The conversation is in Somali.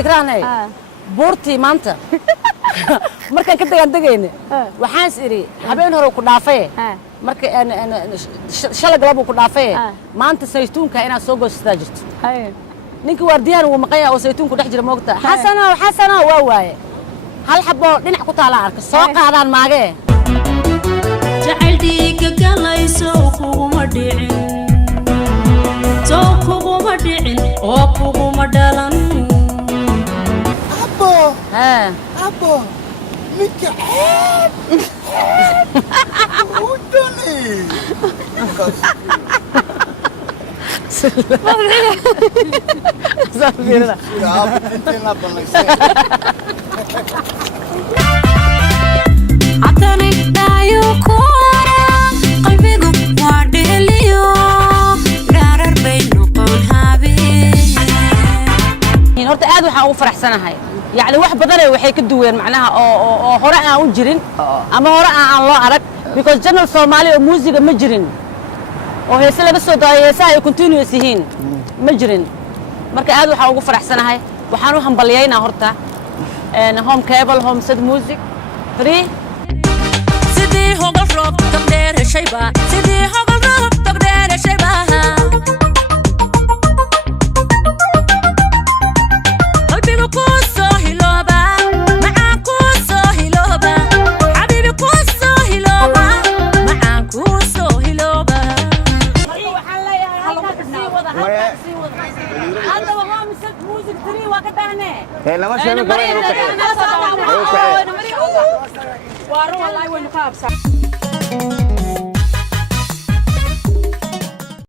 إكران هاي بورتي مانتا مركان كده عندك وحاس إري حبين هرو كنافة مركا أنا شل قلبه كنافة مانتا سيتون كأنا سوق استاجت نيك وارديان ومقيا وسيتون كده حجر موقتا حسنا واواي هل حبوا نحكوا تعالى عرك السوق هذا الماجي جعلتي كجلا يسوقوا مدين سوقوا مدين أوقوا مدلن أبو مكعب ودني زافيرنا يا بنتنا بنسى عطني دايو كورا قلبي وعدليو قرار بينو قول هابي horta aad waxa ugu faraxsanahay yaani wax badan ay waxay ka duween macnaha oo hore aan u jirin ama hore aan loo arag because channel Soomaali oo muusiga ma jirin oo heesa laga soo daayeesa ay continuous yihiin ma jirin marka aad waxa ugu faraxsanahay waxaan u hambalyeynaa horta home cable Hornsat music 3 sidii hogal roob taqdeer shayba sidii hogal roob taqdeer shayba لما شنو كمان والله وين كابسه